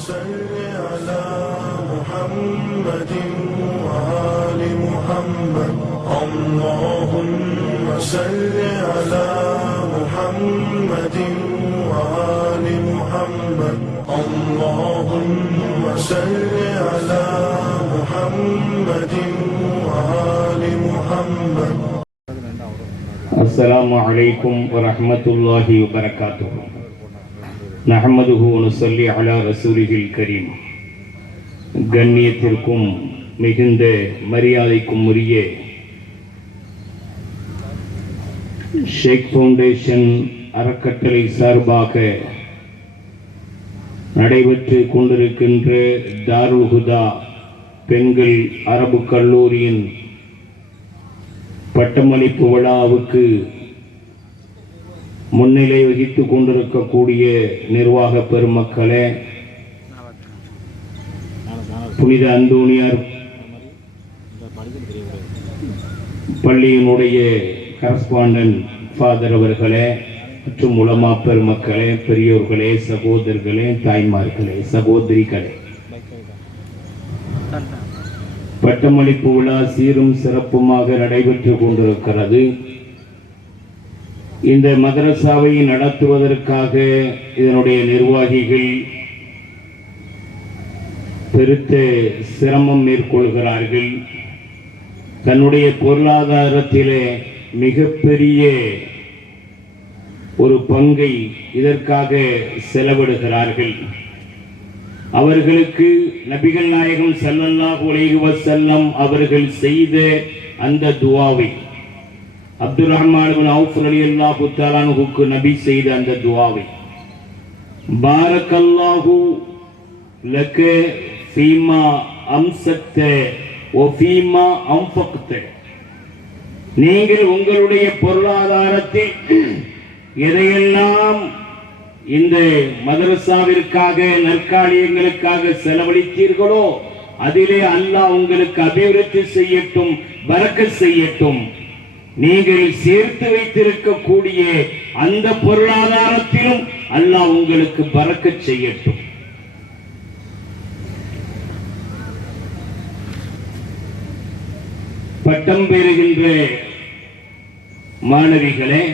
صل على محمد وآل محمد اللهم صل على محمد وآل محمد اللهم صل على محمد وآل محمد. السلام عليكم ورحمة الله وبركاته. நஹ்மதுஹு வ நுஸல்லி அலா ரசூலிஹில் கரீம். கண்ணியத்திற்கும் மிகுந்த மரியாதைக்கும் உரிய ஷேக் ஃபவுண்டேஷன் அறக்கட்டளை சார்பாக நடைபெற்று கொண்டிருக்கின்ற தாருல் ஹுதா பெண்கள் அரபு கல்லூரியின் பட்டமளிப்பு விழாவுக்கு முன்னிலை வகித்துக் கொண்டிருக்கக்கூடிய நிர்வாக பெருமக்களே, புனித அந்தோனியார் பள்ளியினுடைய கரஸ்பாண்டன்ட் ஃபாதர் அவர்களே மற்றும் உலமா பெருமக்களே, பெரியோர்களே, சகோதரர்களே, தாய்மார்களே, சகோதரிகளே, பட்டமளிப்பு விழா சீரும் சிறப்புமாக நடைபெற்று கொண்டிருக்கிறது. இந்த மதரசாவை நடத்துவதற்காக இதனுடைய நிர்வாகிகள் பெருத்த சிரமம் மேற்கொள்கிறார்கள். தன்னுடைய பொருளாதாரத்திலே மிகப்பெரிய ஒரு பங்கை இதற்காக செலவிடுகிறார்கள். அவர்களுக்கு நபிகள் நாயகம் ஸல்லல்லாஹு அலைஹி வஸல்லம் அவர்கள் செய்த அந்த துஆவை, அப்துல் ரஹ்மான் இப்னு அவுஃப் ரலியல்லாஹு தஆலா அன்ஹுக்கு நபி செய்த அந்த துஆவை, பாரக்கல்லாஹு லக ஃபீமா அம்சக்த வ ஃபீமா அன்ஃபக்த, நீங்கள் உங்களுடைய பொருளாதாரத்தில் எதையெல்லாம் இந்த மதரசாவிற்காக நற்காரியங்களுக்காக செலவழித்தீர்களோ அதிலே அல்லாஹ் உங்களுக்கு அபிவிருத்தி செய்யட்டும், பரக்கத் செய்யட்டும். நீங்கள் சேர்த்து வைத்திருக்கக்கூடிய அந்த பொருளாதாரத்திலும் அல்லாஹ் உங்களுக்கு பரக்கத் செய்யட்டும். பட்டம் பெறுகின்ற மாணவிகளே,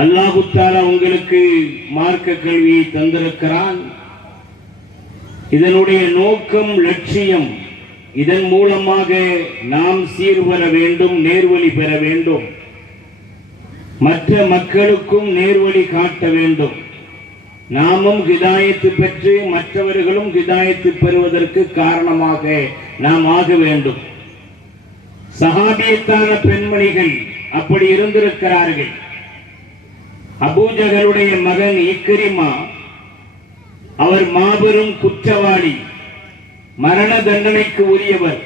அல்லாஹு தஆலா உங்களுக்கு மார்க்க கல்வியை தந்திருக்கிறான். இதனுடைய நோக்கம், லட்சியம், இதன் மூலமாக நாம் சீர்வர வேண்டும், நேர்வழி பெற வேண்டும், மற்ற மக்களுக்கும் நேர்வழி காட்ட வேண்டும். நாமும் ஹிதாயத்து பெற்று மற்றவர்களும் ஹிதாயத்து பெறுவதற்கு காரணமாக நாம் ஆக வேண்டும். சஹாபியத்தான பெண்மணிகள் அப்படி இருந்திருக்கிறார்கள். அபூஜஹலுடைய மகன் இக்ரிமா, அவர் மாபெரும் குற்றவாளி, மரண தண்டனைக்கு உரியவர்.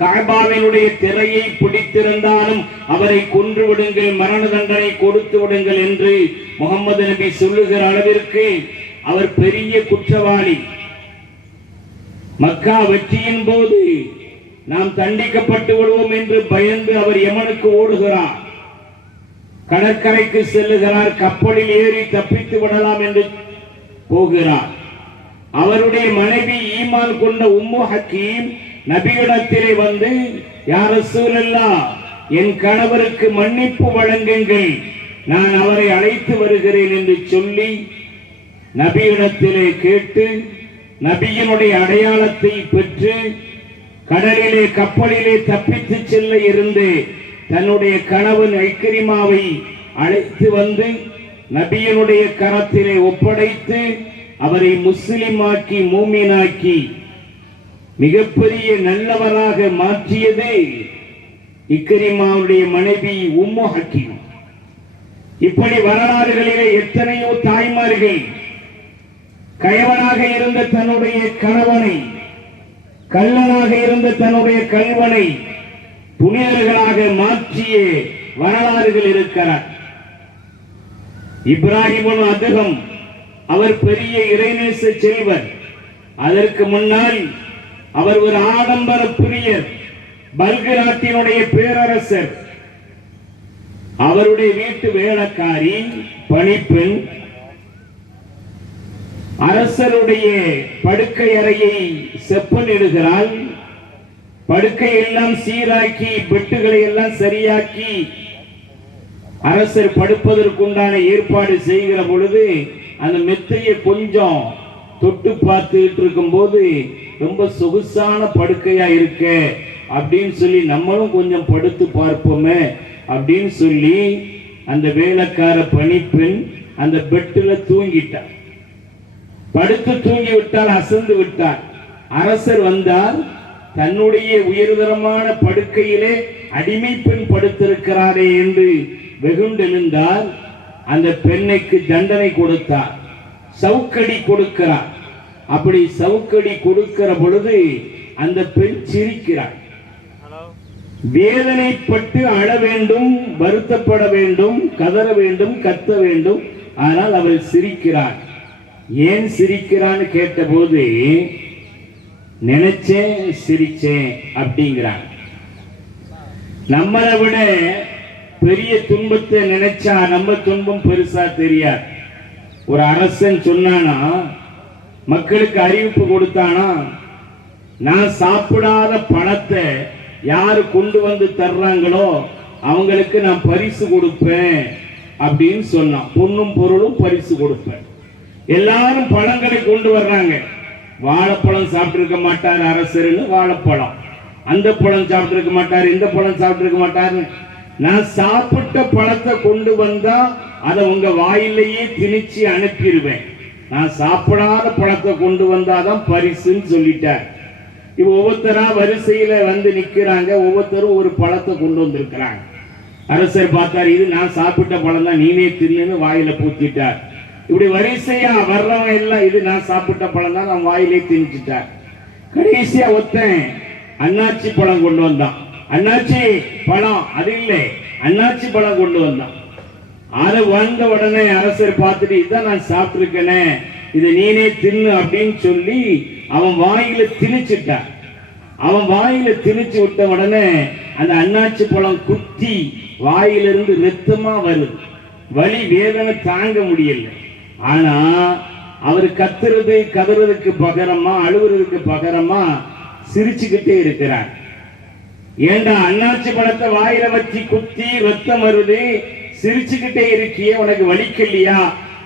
கஅபாவினுடைய திரையை பிடித்திருந்தாலும் அவரை கொன்று விடுங்கள், மரண தண்டனை கொடுத்து விடுங்கள் என்று முகமது நபி சொல்லுகிற அளவிற்கு அவர் பெரிய குற்றவாளி. மக்கா வெற்றியின் போது நாம் தண்டிக்கப்பட்டு விடுவோம் என்று பயந்து அவர் யமனுக்கு ஓடுகிறார். கடற்கரைக்கு செல்லுகிறார், கப்பலில் ஏறி தப்பித்து விடலாம் என்று போகிறார். அவருடைய மனைவி ஈமான் கொண்ட உம்மு ஹக்கீம் நபியிடத்திலே வந்து, யா ரசூலல்லாஹ், என் கணவருக்கு மன்னிப்பு வழங்குங்கள், நான் அவரை அழைத்து வருகிறேன் என்று சொல்லி நபியிடத்திலே கேட்டு நபியினுடைய அடையாளத்தை பெற்று கடலிலே கப்பலிலே தப்பித்து செல்ல இருந்து தன்னுடைய கணவன் இக்ரிமாவை அழைத்து வந்து நபியினுடைய கரத்திலே ஒப்படைத்து அவரை முஸ்லிமாக்கி மூமினாக்கி மிகப்பெரிய நல்லவராக மாற்றியது இக்ரிமாவுடைய மனைவி உம்மு ஹக்கீம். இப்படி வரலாறுகளிலே எத்தனையோ தாய்மார்கள் கயவனாக இருந்த தன்னுடைய கணவனை, கள்ளனாக இருந்த தன்னுடைய கணவனை புனிதர்களாக மாற்றிய வரலாறுகள் இருக்கிறார். இப்ராஹிம் அதுகம், அவர் பெரிய இறைநேச செல்வர். அதற்கு முன்னால் அவர் ஒரு ஆடம்பர பிரியர், பல்கு நாட்டினுடைய பேரரசர். அவருடைய வீட்டு வேலைக்காரி, பணிப்பெண், அரசருடைய படுக்கை அறையை செப்பனிடுகிறாள். படுக்கை எல்லாம் சீராக்கி பெட்டுகளை எல்லாம் சரியாக்கி அரசர் படுப்பதற்குண்டான ஏற்பாடு செய்கிற பொழுது அந்த மெத்தையை கொஞ்சம் தொட்டு பார்த்துட்டு இருக்கும் போது ரொம்ப சொகுசான படுக்கையா இருக்க அப்படின்னு சொல்லி நம்மளும் கொஞ்சம் படுத்து பார்ப்போமே அப்படின்னு சொல்லி அந்த வேலைக்கார பணிப்பெண் அந்த பெட்டில் தூங்கிட்டார். படுத்து தூங்கி விட்டால், அசந்து விட்டார். அரசர் வந்தார். தன்னுடைய உயர்தரமான படுக்கையிலே அடிமை பெண் படுத்திருக்கிறாரே என்று வெகுண்டெழுந்தார். அந்த பெண்ணுக்கு தண்டனை கொடுத்தார், சவுக்கடி கொடுக்கிறார். அப்படி சவுக்கடி கொடுக்கிற பொழுது அந்த பெண் சிரிக்கிறார். வேதனைப்பட்டு அழ வேண்டும், வருத்தப்பட வேண்டும், கதற வேண்டும், கத்த வேண்டும். ஆனால் அவள் சிரிக்கிறார். ஏன் சிரிக்கிறான்னு கேட்டபோது நினைச்சேன் சிரிச்சேன் அப்படிங்கிறார். நம்மளை விட பெரிய துன்பத்தை நினைச்சா நம்ம துன்பம் பெருசா தெரியாது. ஒரு அரசன் சொன்னானா, மக்களுக்கு அறிவிப்பு கொடுத்தானா, நான் சாப்பிடாத பணத்தை யாரு கொண்டு வந்து தர்றாங்களோ அவங்களுக்கு நான் பரிசு கொடுப்பேன் அப்படின்னு சொன்னான். பொண்ணும் பொருளும் பரிசு கொடுப்பேன். எல்லாரும் பழங்களை கொண்டு வர்றாங்க. வாழைப்பழம் சாப்பிட்டு இருக்க மாட்டார் அரசர்னு வாழைப்பழம், அந்த பழம் சாப்பிட்டு இருக்க மாட்டார், இந்த பழம் சாப்பிட்டு இருக்க மாட்டார். நான் சாப்பிட்ட பழத்தை கொண்டு வந்தா அதை உங்க வாயிலேயே திணிச்சு அனுப்பிடுவேன். நான் சாப்பிடாத பழத்தை கொண்டு வந்தாதான் பரிசுன்னு சொல்லிட்டார். இப்ப ஒவ்வொருத்தரா வரிசையில வந்து நிக்கிறாங்க. ஒவ்வொருத்தரும் ஒரு பழத்தை கொண்டு வந்திருக்கிறாங்க. அரசர் பார்த்தார், இது நான் சாப்பிட்ட பழம் தான், நீனே தின்னு வாயில பூத்திட்டார். இப்படி வரிசையா வர்றவங்க எல்லாம் இது நான் சாப்பிட்ட பழம் தான், நான் வாயிலே திணிச்சிட்டார். கடைசியா ஒருத்தன் அண்ணாச்சி பழம் கொண்டு வந்தான். அண்ணாச்சி பழம் அது இல்லை, அண்ணாச்சி பழம் கொண்டு வந்தான். அதை வந்த உடனே அரசர் பார்த்துட்டு, இதான் நான் சாப்பிட்டுருக்கேனே, இதை நீனே தின்னு அப்படின்னு சொல்லி அவன் வாயில திணிச்சிட்டான். அவன் வாயில திணிச்சு விட்ட உடனே அந்த அண்ணாச்சி பழம் குத்தி வாயிலிருந்து ரத்தமா வருது. வலி வேதனை தாங்க முடியல. ஆனா அவர் கத்துறது கதறதுக்கு பகரமா, அழுவுறதுக்கு பகரமா சிரிச்சுக்கிட்டே இருக்கிறார். ஏண்டா அண்ணாச்சி பழத்தை வாயில வச்சு குத்தி ரத்தம் வருது, சிரிச்சுக்கிட்டே இருக்கியே, உனக்கு வலிக்கலையா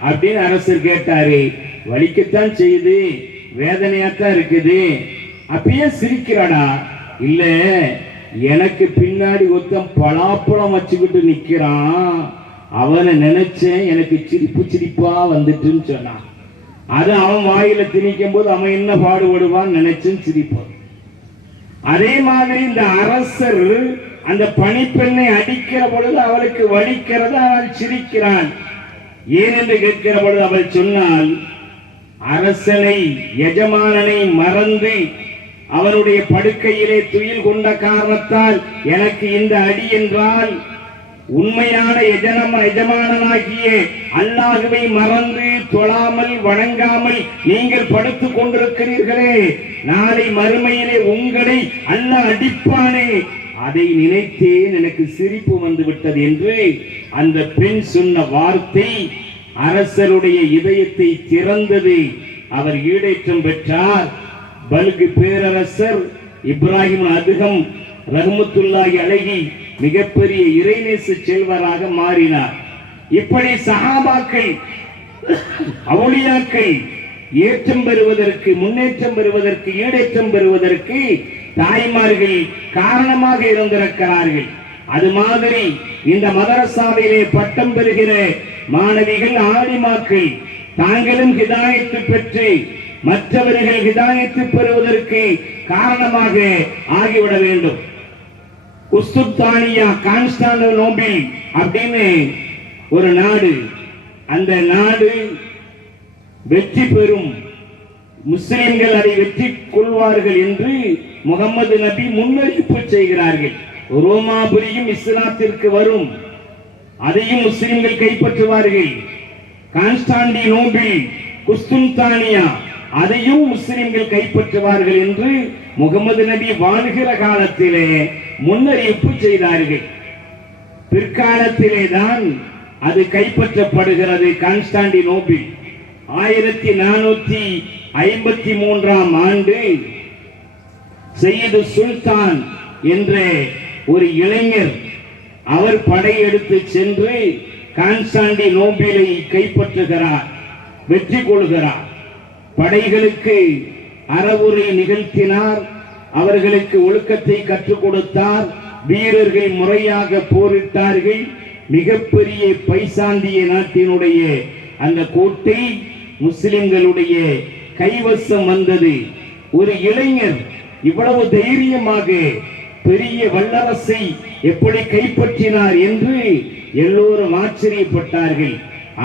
அப்படின்னு அரசர் கேட்டாரு. வலிக்கத்தான் செய்யுது, வேதனையாத்தான் இருக்குது. அப்பயே சிரிக்கிறாடா. இல்ல, எனக்கு பின்னாடி ஒருத்தன் பலாப்பழம் வச்சுக்கிட்டு நிக்கிறான், அவனை நினைச்சேன், எனக்கு சிரிப்பு சிரிப்பா வந்துட்டுன்னு சொன்னான். அது அவன் வாயில திணிக்கும் போது அவன் என்ன பாடுபடுவான் நினைச்சுன்னு சிரிப்பான். அதே மாதிரி இந்த அரசர் அந்த பணிப்பெண்ணை அடிக்கிற பொழுது அவளுக்கு வலிக்கிறது, அவள் சிரிக்கிறாள். ஏனென்று கேட்கிற பொழுது அவள் சொன்னால், அரசனை எஜமானனை மறந்து அவனுடைய படுக்கையிலே துயில் கொண்ட காரணத்தால் எனக்கு இந்த அடி என்றால், உண்மையான எஜமானனாகிய அல்லாஹ்வை மறந்து தொழாமல் வணங்காமல் நீங்கள் படுத்துக் கொண்டிருக்கிறீர்களே, நாளை மறுமையிலே உங்களை அல்லாஹ் அடிப்பானே, அதை நினைத்தேன் எனக்கு சிரிப்பு வந்து விட்டது என்று அந்த பெண் சொன்ன வார்த்தை அரசருடைய இதயத்தை திறந்தது. அவர் ஈடேற்றம் பெற்றார். பல்கு பேரரசர் இப்ராஹிம் அதுகம் ரஹ்மத்துல்லாஹி அலைஹி மிகப்பெரிய இறைநேச செல்வராக மாறினார். இப்படி சஹாபாக்கள், அவுலியாக்கள் ஏற்றம் பெறுவதற்கு, முன்னேற்றம் பெறுவதற்கு, ஈடேற்றம் பெறுவதற்கு தாய்மார்கள் காரணமாக இருந்திருக்கிறார்கள். அது மாதிரி இந்த மதரசாவிலே பட்டம் பெறுகிற மாணவிகள், ஆலிமாக்கள் தாங்களும் ஹிதாயத்து பெற்று மற்றவர்கள் ஹிதாயத்து பெறுவதற்கு காரணமாக ஆகிவிட வேண்டும். குஸ்துத்தானியா, கான்ஸ்டாண்டினோபிள் அப்படின்னு ஒரு நாடு, அந்த நாடு வெற்றி பெறும், முஸ்லிம்கள் அதை வெற்றி கொள்வார்கள் என்று முகமது நபி முன்னறிவிப்பு செய்கிறார்கள். ரோமாபுரியும் இஸ்லாத்திற்கு வரும், அதையும் முஸ்லிம்கள் கைப்பற்றுவார்கள். கான்ஸ்டாண்டினோபிள், குஸ்துத்தானியா அதையும் முஸ்லிம்கள் கைப்பற்றுவார்கள் என்று முகமது நபி வாழ்கிற காலத்திலே முன்னறிவிப்பு செய்தார்கள். பிற்காலத்திலே தான் அது கைப்பற்றப்படுகிறது கான்ஸ்டாண்டினோபிள். 1453ஆம் ஆண்டு சையது சுல்தான் என்ற ஒரு இளைஞர் அவர் படையெடுத்து சென்று கான்ஸ்டாண்டினோபிளை கைப்பற்றுகிறார், வெற்றி கொள்கிறார். படைகளுக்கு அறவுரை நிகழ்த்தினார், அவர்களுக்கு ஒழுக்கத்தை கற்றுக் கொடுத்தார். வீரர்கள் முறையாக போரிட்டார்கள். மிகப்பெரிய பைசாந்திய நாட்டினுடைய அந்த கோட்டை முஸ்லிம்களுடைய கைவசம் வந்தது. ஒரு இளைஞர் இவ்வளவு தைரியமாக பெரிய வல்லரசை எப்படி கைப்பற்றினார் என்று எல்லோரும் ஆச்சரியப்பட்டார்கள்.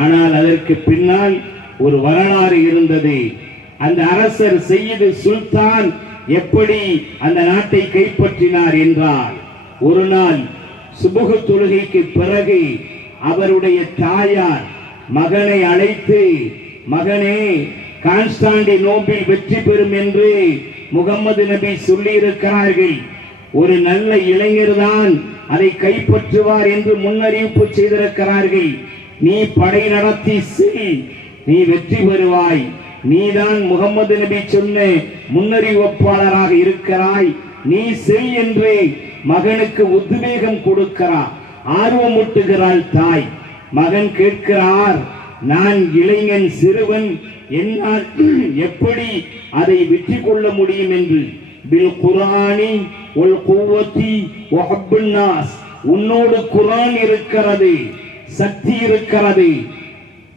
ஆனால் அதற்கு பின்னால் ஒரு வரலாறு இருந்தது. அந்த அரசர் சையது சுல்தான் எப்படி அந்த நாட்டை கைப்பற்றினார் என்றால், ஒரு நாள் சுபுக தொழுகைக்கு பிறகு அவருடைய தாயார் மகனை அழைத்து, மகனே, கான்ஸ்டாண்டினோபிள் வெற்றி பெறும் என்று முகமது நபி சொல்லி இருக்கிறார்கள். ஒரு நல்ல இளைஞர் தான் அதை கைப்பற்றுவார் என்று முன்னறிவிப்பு செய்திருக்கிறார்கள். நீ படை நடத்தி செல், நீ வெற்றி பெறுவாய். நீதான் முகமது நபி சொன்ன முன்னறிவிப்பாளராக இருக்கிறாய், நீ செல் என்று மகனுக்கு உத்வேகம் கொடுக்கிறார், ஆர்வமூட்டுகிறாள் தாய். மகன் கேட்கிறார், நான் இளைஞன், சிறுவன், என்னால் எப்படி அதை வெற்றி கொள்ள முடியும் என்று. பில் குர்ஆனி வல் குவத்தி வ ஹப்புன் நாஸ், உன்னோடு குர்ஆன் இருக்கிறது, சக்தி இருக்கிறது,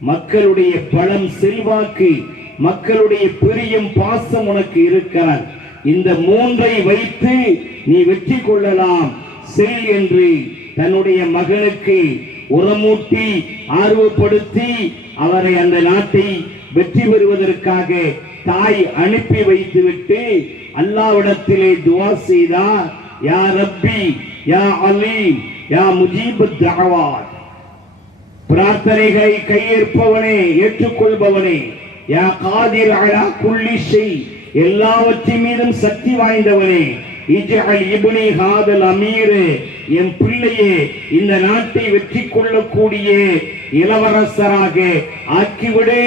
மக்களுடைய பலம், செல்வாக்கு, மக்களுடைய பிரியம், பாசம் உனக்கு இருக்கிறது. இந்த மூன்றை வைத்து நீ வெற்றி கொள்ளலாம், செல் என்று தன்னுடைய மகனுக்கு உரமூட்டி ஆர்வப்படுத்தி அவரை அந்த நாட்டை வெற்றி பெறுவதற்காக தாய் அனுப்பி வைத்துவிட்டு அல்லாஹ்விடத்திலே துஆ செய்தார். யா ரப்பி யா அலீம் யா முஜீபுத் தஅவாத், பிரார்த்தனைகளை கையேற்பவனே, ஏற்றுக்கொள்பவனே, யா காதிர் அலா குல்லி ஷை, எல்லாவற்றின் மீதும் சக்தி வாய்ந்தவனே, இஜ்அல் இப்னி ஹாதல் அமீர், என் பிள்ளையே இந்த நாட்டை வெற்றி கொள்ளக்கூடிய இளவரசராக ஆக்கிவிடு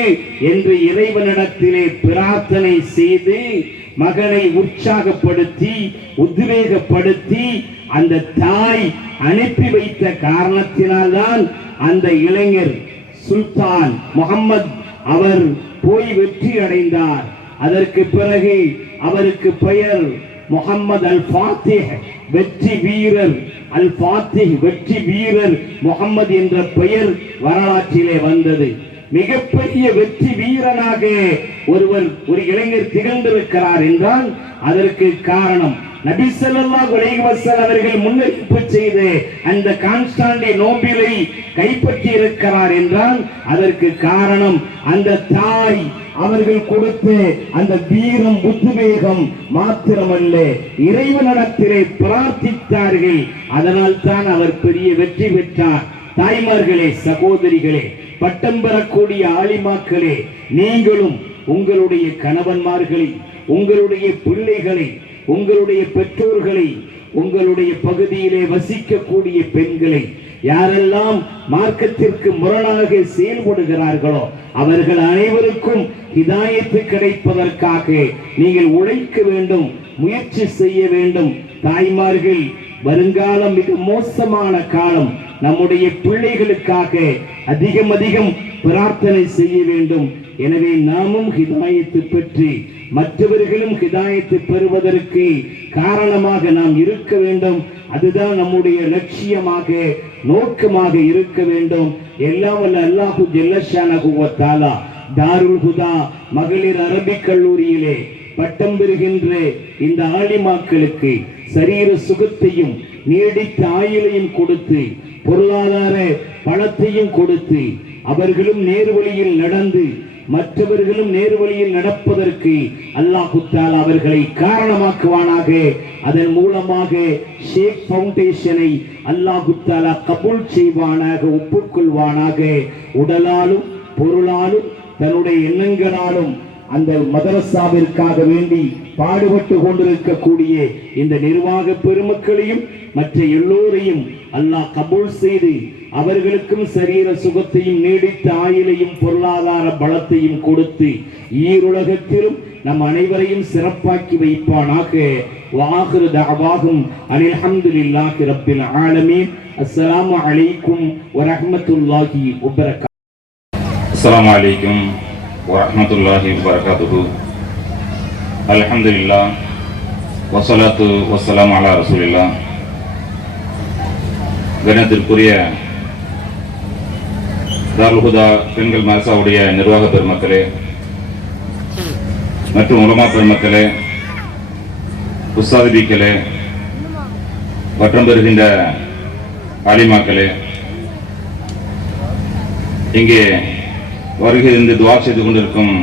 என்று இறைவனிடத்திலே பிரார்த்தனை செய்து மகனை உற்சாகப்படுத்தி உத்வேகப்படுத்தி அந்த தாய் அனுப்பி வைத்த காரணத்தினால்தான் அந்த இளைஞர் சுல்தான் முகம்மது அவர் போய் வெற்றி அடைந்தார். அதற்கு பிறகு அவருக்கு பெயர் முகம்மது அல் ஃபாத்திஹ், வெற்றி வீரர். அல் ஃபாத்திஹ், வெற்றி வீரர் முகம்மது என்ற பெயர் வரலாற்றிலே வந்தது. மிகப்பெரிய வெற்றி வீரனாக ஒரு இளைஞர் திகழ்ந்திருக்கிறார் என்றால் அதற்கு காரணம் நபி ஸல்லல்லாஹு அலைஹி வஸல்லம் அவர்கள் முன்னறிவிப்பு செய்து அந்த கான்ஸ்டாண்டினோபிளை கைப்பற்றி இருக்கிறார் என்றால் அதற்கு காரணம் அந்த தாய் அவர்கள் கொடுத்த அந்த வீரம், உத்வேகம் மாத்திரமல்ல, இறைவனிடத்திலே பிரார்த்தித்தார்கள். அதனால் தான் அவர் பெரிய வெற்றி பெற்றார். தாய்மார்களே, சகோதரிகளே, பட்டம் பெறக்கூடிய ஆலிமாக்களே, நீங்களும் உங்களுடைய கணவன்மார்களை, உங்களுடைய பிள்ளைகளை, உங்களுடைய பெற்றோர்களை, உங்களுடைய பகுதியிலே வசிக்கக்கூடிய பெண்களை, யாரெல்லாம் மார்க்கத்திற்கு முரணாக செயல்படுகிறார்களோ அவர்கள் அனைவருக்கும் ஹிதாயத்து கிடைப்பதற்காக நீங்கள் உழைக்க வேண்டும், முயற்சி செய்ய வேண்டும். தாய்மார்கள், வருங்காலம் மிக மோசமான காலம். நம்முடைய பிள்ளைகளுக்காக அதிகம் பிரார்த்தனை செய்ய வேண்டும். எனவே நாமும் ஹிதாயத்து பெற்று மற்றவர்களும் ஹிதாயத்து பெறுவதற்கு காரணமாக நாம் இருக்க வேண்டும். அதுதான் நம்முடைய லட்சியமாக, நோக்கமாக இருக்க வேண்டும். எல்லாம் வல்ல அல்லாஹு ஜல்லஷானஹு வ தஆலா தாருல் ஹுதா மகளிர் அரபிக் கல்லூரியிலே பட்டம் பெறுகின்ற இந்த ஆலிமாக்களுக்கு சரீர சுகத்தையும் நீடித்த ஆயுளையும் கொடுத்து, பொருளாதார பலத்தையும் கொடுத்து, அவர்களும் நேர்வழியில் நடந்து மற்றவர்களும் நேர்வழியில் நடப்பதற்கு அல்லாஹ் தஆலா அவர்களை காரணமாக்குவானாக. அதன் மூலமாக ஷேக் ஃபவுண்டேஷனை அல்லாஹ் தஆலா கபூல் செய்வானாக, ஒப்புக்கொள்வானாக. உடலாலும் பொருளாலும் தன்னுடைய எண்ணங்களாலும் அந்த மதரசாவிற்காக வேண்டி பாடுபட்டு கொண்டிருக்கக்கூடிய இந்த நிர்வாக பெருமக்களையும் மற்ற எல்லோரையும் அல்லாஹ் கபூல் செய்து அவர்களுக்கும் சரீர சுகத்தையும் நீடித்த ஆயுளையும் பொருளாதார பலத்தையும் கொடுத்து ஈருலகத்திலும் நம் அனைவரையும் சிறப்பாக்கி வைப்பானாக. வாஹிரு தஅவாஹும் அனில் ஹம்துலில்லாஹி ரப்பில் ஆலமீன். அஸ்ஸலாமு அலைக்கும் வரஹ்மத்துல்லாஹி வபரகாத்துஹு. அஸ்ஸலாமு அலைக்கும் வரஹ்மத்துல்லாஹி வபரகாத்துஹு. அல்ஹம்துலில்லாஹ் வஸ்ஸலாத்து வஸ்ஸலாமு அலா ரசூலில்லாஹ். கணத்திற்குரிய தாருல் ஹுதா பெண்கள் மதரசாவுடைய நிர்வாக பெருமக்களே மற்றும் உலமா பெருமக்களே, உஸ்தாதிபிக்களே, பட்டம் பெறுகின்ற ஆலிமாக்களே, இங்கே வருகை இருந்து துவா செய்து கொண்டிருக்கும்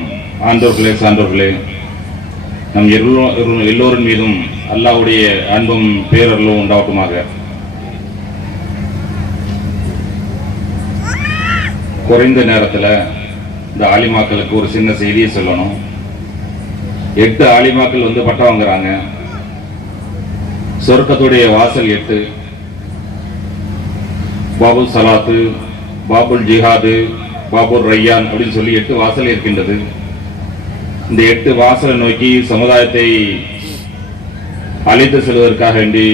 ஆண்டோர்களே, சான்றோர்களே, நம் எல்லோரின் மீதும் அல்லாஹ்வுடைய அன்பும் பேரருளும் உண்டாகட்டுமாக. குறைந்த நேரத்தில் இந்த ஆலிமாக்களுக்கு ஒரு சின்ன செய்தியை சொல்லணும். 8 ஆலிமாக்கள் வந்து பட்டம் வாங்குறாங்க. சொர்க்கத்துடைய வாசல் 8. பாபுல் சலாத்து, பாபுல் ஜிஹாது, பாபுல் ரையான் அப்படின்னு சொல்லி 8 வாசல் இருக்கின்றது. இந்த 8 வாசலை நோக்கி சமுதாயத்தை அழைத்து செல்வதற்காக வேண்டி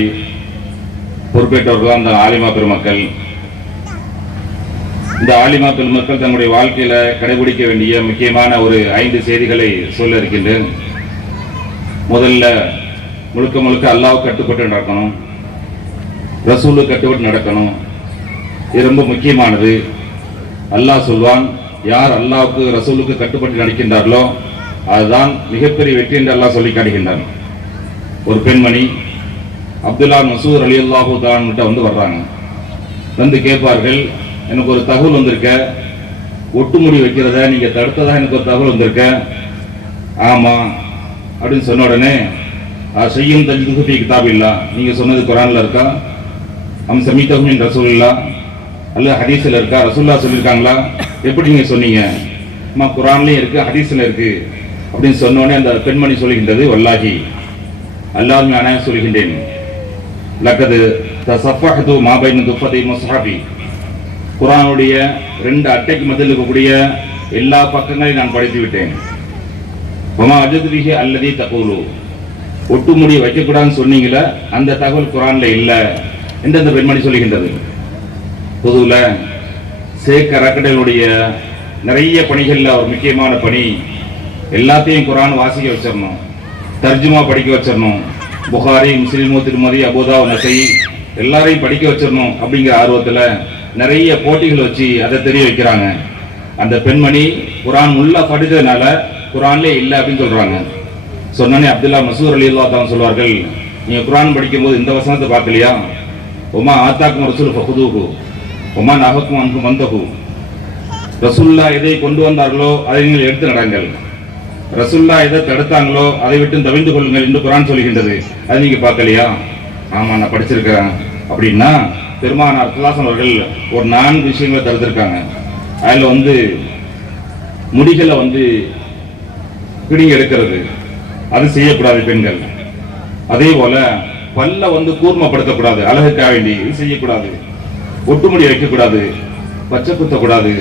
பொறுப்பேற்றவர்கள் அந்த ஆலிமா பெருமக்கள். இந்த ஆலிமா பெருமக்கள் தங்களுடைய வாழ்க்கையில கடைபிடிக்க வேண்டிய முக்கியமான ஒரு 5 செய்திகளை சொல்ல இருக்கின்றேன். முதல்ல முழுக்க முழுக்க அல்லாஹ்வுக்கு கட்டுப்பட்டு நடக்கணும், ரசூலுக்கு கட்டுப்பட்டு நடக்கணும். இது ரொம்ப முக்கியமானது. அல்லாஹ் சொல்வான், யார் அல்லாஹ்வுக்கு ரசூலுக்கு கட்டுப்பட்டு நடக்கின்றார்களோ அதுதான் மிகப்பெரிய வெற்றி என்று அல்லாஹ் சொல்லி காட்டுகின்றான். ஒரு பெண்மணி அப்துல்லா மசூத் ரலியல்லாஹு தஆலா கிட்ட வந்து வர்றாங்க. வந்து கேட்பார்கள், எனக்கு ஒரு தகவல் வந்திருக்க, ஒட்டுமுடி வைக்கிறத நீங்க தடுத்ததா எனக்கு ஒரு தகவல் வந்திருக்க. ஆமா அப்படின்னு சொன்ன உடனே, செய்யும் தஜ்துஹு ஃபீ கிதாபில்லாஹ், நீங்க சொன்னது குர்ஆன்ல இருக்கா? அம் சமீதஹு மின் ரசூலில்லாஹ், அல்ல ஹதீஸ்ல இருக்கா? ரசூலுல்லாஹ் சொல்லியிருக்காங்களா? எப்படி நீங்க சொன்னீங்க? அம்மா குர்ஆன்லயும் இருக்கு, ஹதீஸ்ல இருக்கு அப்படின்னு சொன்ன உடனே அந்த பெண்மணி சொல்கின்றது, வல்லாஹி அல்லாஹ் நான் சொல்கின்றேன், லக்கது தஸஃபஹது மா பைன துஃபதி முஸ்ஹபி, குர்ஆனுடைய 2 அட்டைக்கு மத்தியில் இருக்கக்கூடிய எல்லா பக்கங்களையும் நான் படித்து விட்டேன். வமா அஜதுபிஹி அல்லதி தகூலு, ஒட்டுமுடி வைக்கக்கூடாதுன்னு சொன்னீங்களே அந்த தகவல் குர்ஆன்ல இல்ல என்று அந்த பெண்மணி சொல்கின்றது. பொதுவில் சேக் அறக்கட்டளையுடைய நிறைய பணிகள்ல ஒரு முக்கியமான பணி, எல்லாத்தையும் குர்ஆன் வாசிக்க வச்சிடணும், தர்ஜுமா படிக்க வச்சிடணும். புகாரி, முஸ்லிம், திருமதி, அபூதாவுத், நஸஈ எல்லாரையும் படிக்க வச்சிடணும் அப்படிங்கிற ஆர்வத்துல நிறைய போட்டிகள் வச்சு அதை தெரிய வைக்கிறாங்க. அந்த பெண்மணி குர்ஆன் உள்ள படித்ததுனால குர்ஆன்லே இல்லை அப்படின்னு சொல்றாங்க. சொன்னோன்னே அப்துல்லா மசூத் ரலியல்லாஹு தஆலா சொல்வார்கள், நீங்க குர்ஆன் படிக்கும்போது இந்த வசனத்தை பார்க்கலையா? உமா ஆத்தாக்கும் ரசூல் ஃபஹுதுஹு உமா நஹக்கும் அன்ஹு மந்தஹு, ரசூலுல்லாஹ் எதை கொண்டு வந்தார்களோ அதை நீங்கள் எடுத்து நடங்கள், ரசூலுல்லாஹ் எதை தடுத்தாங்களோ அதை விட்டு தவிர்த்து கொள்ளுங்கள் என்று குர்ஆன் சொல்கின்றது. அது நீங்க பார்க்கலையா? ஆமா நான் படிச்சிருக்கிறேன் அப்படின்னா, பெருமானார் ஸல்லல்லாஹு அலைஹி அவர்கள் ஒரு 4 விஷயங்களை தடுத்திருக்காங்க. அதுல வந்து முடிகளை வந்து பிடிங்க எடுக்கிறது, அது செய்யக்கூடாது பெண்கள். அதே போல பல்ல வந்து கூர்மப்படுத்தக்கூடாது, அழகுக்காக வேண்டி இது செய்யக்கூடாது. ஒட்டுமுடி வைக்கக்கூடாது, பச்சை குத்தக்கூடாது,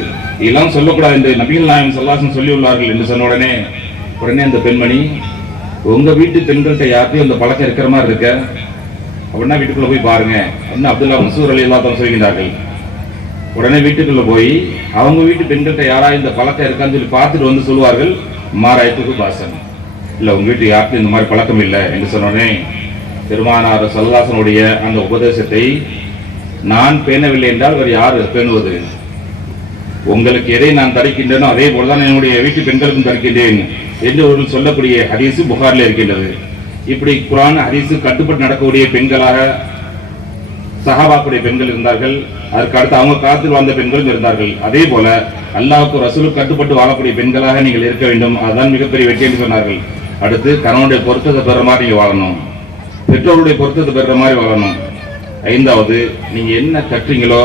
இதெல்லாம் சொல்லக்கூடாது என்று நபிகள் நாயகம் ஸல்லல்லாஹு அலைஹி சொல்லி உள்ளார்கள் என்று சொன்ன உடனே அந்த பெண்மணி, உங்க வீட்டு பெண்கள்கிட்ட யார்ட்டையும் அந்த பழக்கம் இருக்கிற மாதிரி இருக்க அப்படின்னா வீட்டுக்குள்ள போய் பாருங்க அப்படின்னு அப்துல்லா மசூத் ரலியல்லாஹு தஆலா சொல்கிறார்கள். உடனே வீட்டுக்குள்ள போய் அவங்க வீட்டு பெண்கள்கிட்ட யாராவது இந்த பழக்கம் இருக்கான்னு சொல்லி பார்த்துட்டு வந்து சொல்லுவார்கள், மாராயத்துக்கு பாசன் இல்ல உங்க வீட்டு யாருக்கும் இந்த மாதிரி பழக்கம் இல்லை என்று சொன்னோடனே பெருமானார் ஸல்லல்லாஹு அலைஹி உடைய அந்த உபதேசத்தை நான் பேணவில்லை என்றால் வேறு யார் பேணுவது? உங்களுக்கு எதை நான் தடுக்கின்றேனோ அதே போலதான் என்னுடைய வீட்டு பெண்களுக்கும் தடுக்கின்றேன் என்று ஒரு சொல்லக்கூடிய ஹதீஸ் புகாரில் இருக்கின்றது. இப்படி குர்ஆன் ஹதீஸ் கட்டுப்பட்டு நடக்கக்கூடிய பெண்களாக சஹாபாக்குடைய பெண்கள் இருந்தார்கள். அதற்கு அடுத்து அவங்க காலத்தில் வாழ்ந்த பெண்களும் இருந்தார்கள். அதே போல அல்லாஹ்வுக்கு ரசூலுக்கு கட்டுப்பட்டு வாழக்கூடிய பெண்களாக நீங்கள் இருக்க வேண்டும், அதுதான் மிகப்பெரிய வெற்றி என்று சொன்னார்கள். அடுத்து கணவனுடைய பொருத்தத்தை பெற மாதிரி நீங்க வாழணும், பெற்றோருடைய பொருத்தத்தை பெற மாதிரி வாழணும். 5வது, நீங்க என்ன கற்றீங்களோ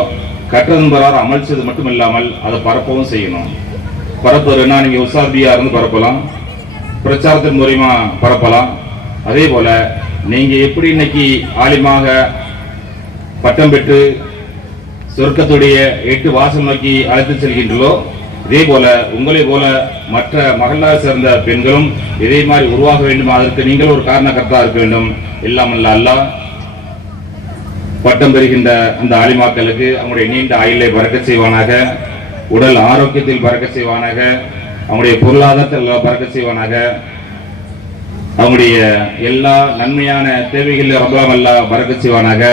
கற்றதன் பிரகாரம் அமல் செய்து மட்டும் இல்லாமல் அதை பரப்பவும் செய்யணும். பரப்புறதுன்னா நீங்க உசாபியா இருந்து பரப்பலாம், பிரச்சாரத்தின் மூலமா பரப்பலாம். அதே போல நீங்க எப்படி இன்னைக்கு ஆலிமாக பட்டம் பெற்று சொர்க்கத்துடைய 8 வாசல் நோக்கி அழைத்து செல்கின்றோ, இதே போல உங்களை போல மற்ற மகளாக சேர்ந்த பெண்களும் இதே மாதிரி உருவாக வேண்டும். அதற்கு நீங்கள் ஒரு காரணக்கர்த்தா இருக்க வேண்டும். எல்லாம் அல்ல அல்லாஹ் பட்டம் பெறுகின்ற அந்த ஆலிமாக்களுக்கு அவங்களுடைய நீண்ட ஆயுளை பறக்கச் செய்வானாக, உடல் ஆரோக்கியத்தில் பறக்கச் செய்வானாக, அவங்களுடைய பொருளாதாரத்தில் பறக்கச் செய்வானாக, அவங்களுடைய எல்லா நன்மையான தேவைகளில் ரப்பலாம் அல்லாஹ் பறக்கச் செய்வானாக.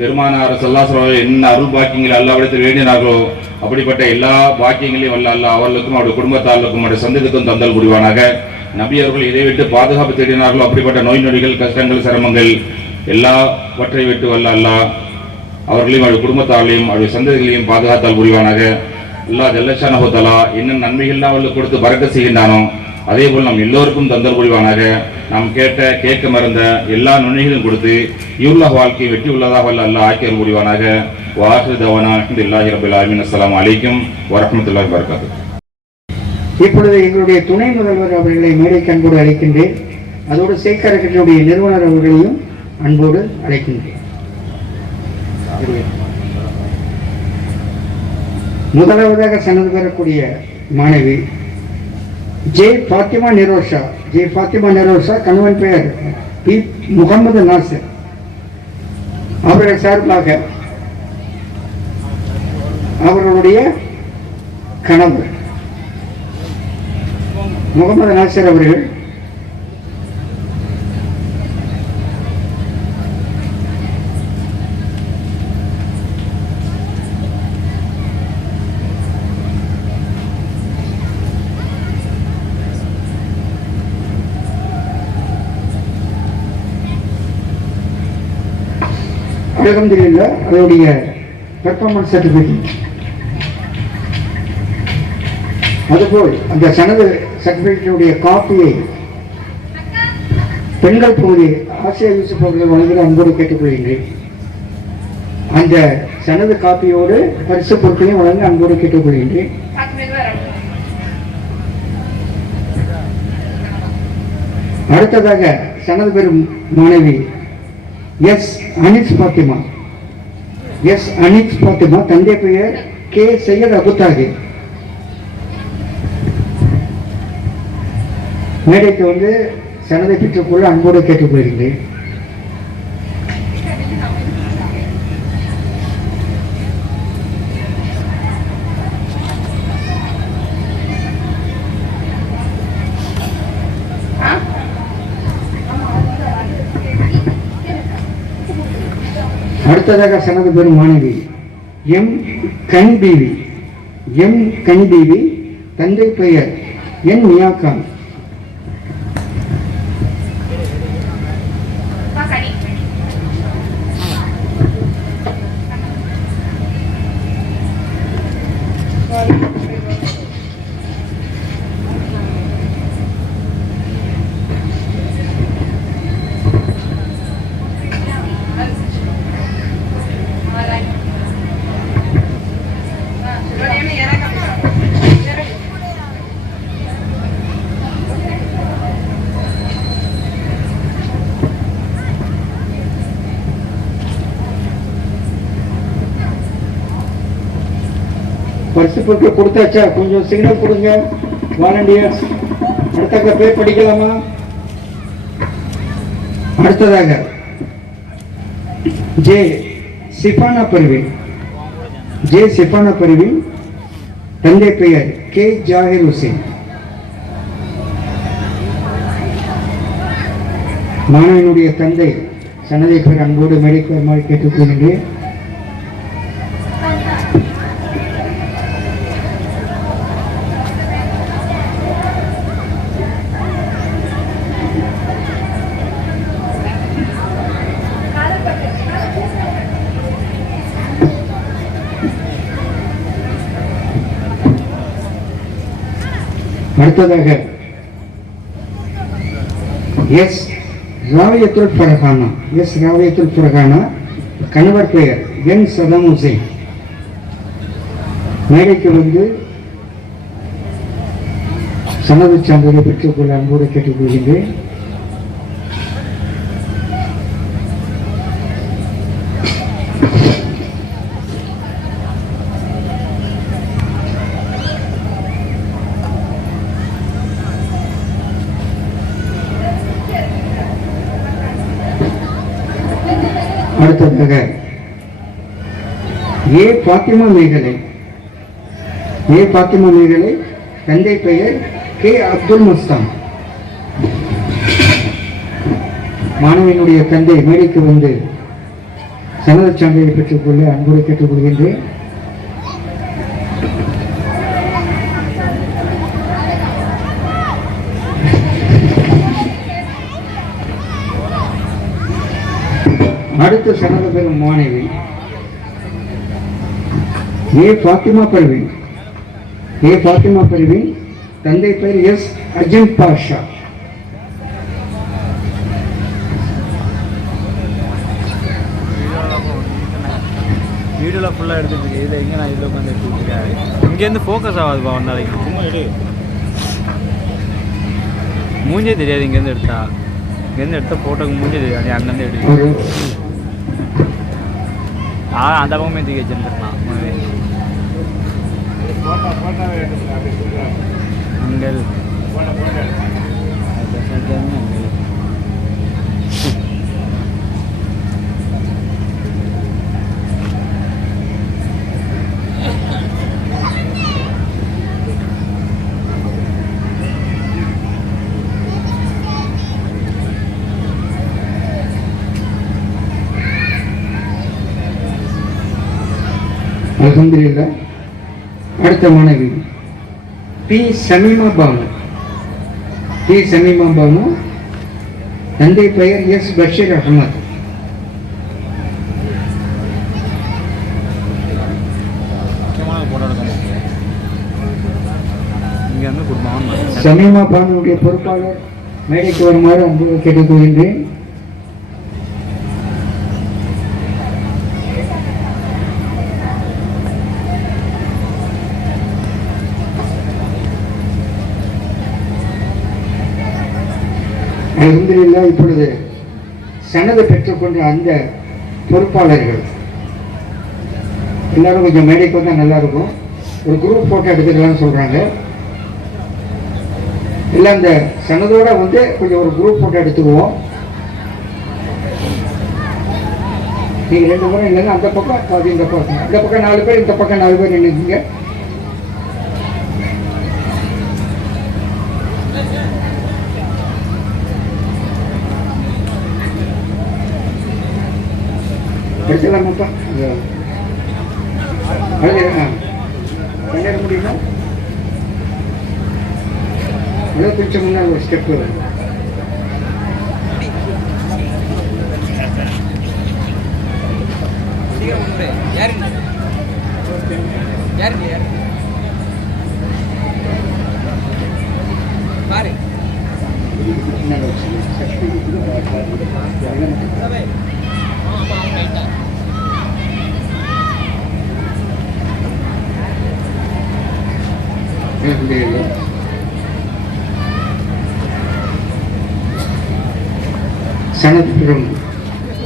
பெருமானார் ஸல்லல்லாஹு அலைஹி வஸல்லம் என்ன அருள் பாக்கியங்கள் அல்லாஹ்விடத்தில் வேண்டினார்களோ அப்படிப்பட்ட எல்லா பாக்கியங்களையும் அல்லாஹ் அவர்களுக்கும் அவருடைய குடும்பத்தார்களுக்கும் அவருடைய சந்ததிக்கும் தந்தல் புரிவானாக. நபி அவர்கள் இதை விட்டு பாதுகாப்பு தேடினார்களோ அப்படிப்பட்ட நோய் நொடிகள், கஷ்டங்கள், சிரமங்கள் எல்லாவற்றை விட்டு அல்லாஹ் அவர்களையும் அவருடைய குடும்பத்தார்களையும் அவருடைய சந்ததிகளையும் பாதுகாத்தால் புரிவானாக. அல்லாஹ் ஜல்லஷானஹு வ தஆலா என்ன நன்மைகள் அவர்களுக்கு கொடுத்து பறக்கச் செய்கின்றானோ அதே போல் நம் எல்லோருக்கும் தந்தல் புரிவானாக. நாம் கேட்க மறந்த எல்லா நுண்ணிகளும் கொடுத்து இவ்வுலக வாழ்க்கை வெற்றி உள்ளதாக அல்லாஹ் ஆக்கியல் புரிவானாக. வாஹிரு தவானா அல்ஹம்துலில்லாஹி ரப்பில் ஆலமீன். அஸ்ஸலாமு அலைக்கும் வரஹ்மத்துல்லாஹி வபரகாத்துஹு. இப்பொழுது எங்களுடைய துணை முதல்வர் அவர்களை மேடைக்கு அன்போடு அழைக்கின்றேன். அதோடு சேகர் அறக்கட்டளையுடைய நிறுவனர் அவர்களையும் அன்போடு அழைக்கின்றேன். முதலாவதாக சனது பெறக்கூடிய மாணவி ஜே ஃபாத்திமா நிரோஷா. ஜே ஃபாத்திமா நிரோஷா, கணவன் பெயர் பி முகமது நாசர். அவர்கள் சார்பாக அவர்களுடைய கணவர் முகமது நாசர் அவர்கள் அல்ஹம்துலில்லாஹ் அதோடைய பெர்ஃபார்மன்ஸ் சர்டிஃபிகேட், அதுபோல் அந்த சனது சர்டிஃபிகேட்டுடைய காப்பியை பெண்கள் பகுதி ஆசியா யூசுப் அவர்கள் வழங்கிட அன்போடு கேட்டுக்கொள்கின்றேன். அந்த சனது காப்பியோடு பரிசு பொருட்களையும் வழங்க அன்போடு கேட்டுக்கொள்கின்றேன். அடுத்ததாக சனது பெறும் மாணவி எஸ் அனிஸ் பாத்திமா. எஸ் அனிஸ் பாத்திமா, தந்தை பெயர் கே சையத் அபுத்தாகி. மேடைக்கு வந்து சனதை பெற்றுக்கொள்ள அன்போடு கேட்டுக்கொள்கின்றேன். அடுத்ததாக சனது பெறும் மாணவி எம் கனிபீவி. எம் கனிபீவி, தந்தை பெயர் என் மியாகான். பரிசு பொருட்கள் கொடுத்தாச்சா? கொஞ்சம் சிக்னல் கொடுங்க வாலண்டியர்ஸ். அடுத்த பேர் படிக்கலாமா? அடுத்ததாக ஜே சிஃபானா பர்வீன். ஜே சிஃபானா பர்வீன், தந்தை பெயர் கே ஜாகிர் ஹுசேன். மாணவனுடைய தந்தை சனதை பெயர் அன்போடு மேடைக்கு வருமாறு கேட்டுக்கொள்கின்றேன். அடுத்ததாக எஸ் ராவியத்துல் ஃபர்ஹானா. எஸ் ராவியத்துல் ஃபர்ஹானா, கணவர் பெயர் என் சதாம் ஹுசேன். மேடைக்கு வந்து சனது சான்றிதழை பெற்றுக்கொள்ள அன்போடு கேட்டுக்கொள்கின்றேன். அடுத்ததாக ஏ பாத்திமா மேகலை. ஏ பாத்திமா மேகலை, தந்தை பெயர் கே அப்துல் முஸ்தான். மாணவியினுடைய தந்தை மேடைக்கு வந்து சனத சான்றிதழை பெற்றுக்கொள்ள அன்போடு கேட்டுக்கொள்கின்றேன். அடுத்த சனத பெறும் மாணவி ஏ பாத்திமா பர்வீன். ஏ பாத்திமா பர்வீன், தந்தை பெயர் எஸ் அஜிம் பாஷா. வீடியோவில் ஃபுல்லாக எடுத்துட்டு இதில் எங்கே நான் இதில் உட்காந்து எடுத்துருக்கேன். இங்கேருந்து ஃபோக்கஸ் ஆகாதுப்பா வந்தாலும் சும்மா எடு. மூஞ்சே தெரியாது இங்கேருந்து எடுத்தா. இங்கேருந்து எடுத்த ஃபோட்டோக்கு மூஞ்சே தெரியாது. அங்கேருந்து எடு. அந்த பக்கமே தூக்கி வச்சுருந்துருக்கலாம். அங்கே அல்ஹம்துலில்லாஹ். அடுத்த மாணவி பி சமீமா பானு. பி சமீமா பானு, தந்தை பெயர் எஸ் பஷீர் அஹமத். இங்கேருந்து கொடுப்பாங்க. சமீமா பானுடைய பொறுப்பாளர் மேடைக்கு வருமாறு அன்போடு கேட்டுக்கொள்கின்றேன். அல்ஹம்துலில்லாஹ். இப்பொழுது சனதை பெற்றுக்கொண்ட அந்த பொறுப்பாளர்கள் எல்லாரும் கொஞ்சம் மேடைக்கு வந்தால் நல்லா இருக்கும். ஒரு குரூப் போட்டோ எடுத்துக்கலாம்னு சொல்றாங்க. இல்லை அந்த சனதோட வந்து கொஞ்சம் ஒரு குரூப் போட்டோ எடுத்துக்குவோம். நீங்க 2 பேரும் இல்லைன்னா அந்த பக்கம் பாதி இந்த பக்கம், அந்த பக்கம் 4 பேர், இந்த பக்கம் 4 பேர் நின்றுங்க. எடுத்துக்கலாமாப்பா? பண்ணிட முடியுமா? கொஞ்சம் முன்னால் ஒரு ஸ்டெப் வரும்.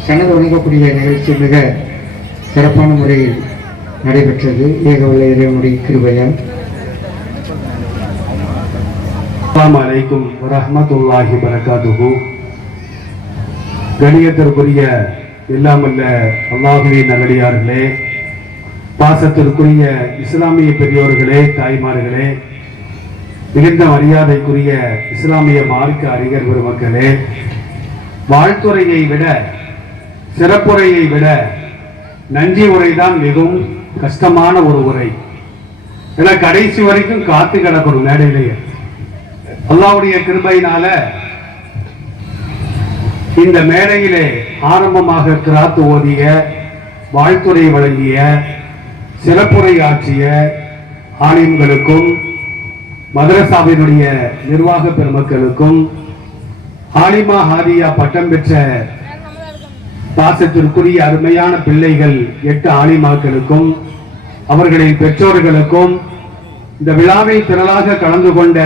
சனது வழங்கக்கூடிய நிகழ்ச்சி மிக சிறப்பான முறையில் நடைபெற்றது. ஏகவல்ல இறைவனுடைய கிருபையால். அஸ்ஸலாமு அலைக்கும் வரஹ்மத்துல்லாஹி வபரகாத்துஹு. கணியத்திற்குரிய எல்லாமல்ல அல்லாஹுவின் நல்லடியார்களே, பாசத்திற்குரிய இஸ்லாமிய பெரியோர்களே, தாய்மார்களே, மிகுந்த மரியாதைக்குரிய இஸ்லாமிய மார்க்க அறிஞர் பெருமக்களே, வாழ்த்துறையை விட சிறப்புரையை விட நன்றி உரைதான் மிகவும் கஷ்டமான ஒரு உரை. ஏன்னா கடைசி வரைக்கும் காத்து கிடக்கணும் மேடையிலேயே. அல்லாஹ்வுடைய கிருபையினால இந்த மேடையிலே ஆரம்பமாக கிராத்து ஓதிய, வாழ்த்துறை வழங்கிய, சிறப்புரை ஆற்றிய ஆலிம்களுக்கும் மதரசாவினுடைய நிர்வாக பெருமக்களுக்கும் ஆலிமா ஹாதியா பட்டம் பெற்ற பாசத்திற்குரிய அருமையான பிள்ளைகள் 8 ஆலிமாக்களுக்கும் அவர்களின் பெற்றோர்களுக்கும் இந்த விழாவில் திரளாக கலந்து கொண்ட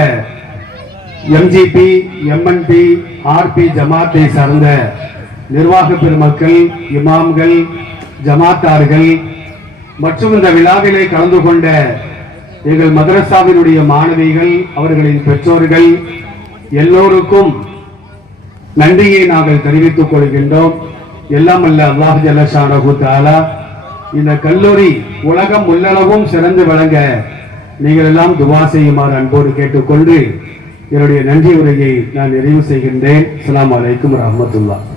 எம்ஜிபி, எம்என்பி, ஆர்பி ஜமாத்தை சார்ந்த நிர்வாக பெருமக்கள், இமாம்கள், ஜமாத்தார்கள் மற்றும் இந்த விழாவிலே கலந்து கொண்ட எங்கள் மதரசாவினுடைய மாணவிகள், அவர்களின் பெற்றோர்கள் எல்லோருக்கும் நன்றியை நாங்கள் தெரிவித்துக் கொள்கின்றோம். எல்லாம் அல்ல அல்லாஹ் ஜல்லஷானஹு தஆலா இந்த கல்லூரி உலகம் உள்ளளவும் சிறந்து விளங்க நீங்கள் எல்லாம் துவா செய்யுமாறு அன்போடு கேட்டுக்கொண்டு என்னுடைய நன்றி உரையை நான் நிறைவு செய்கின்றேன். அஸ்ஸலாமு அலைக்கும் வரஹ்மத்துல்லாஹ்.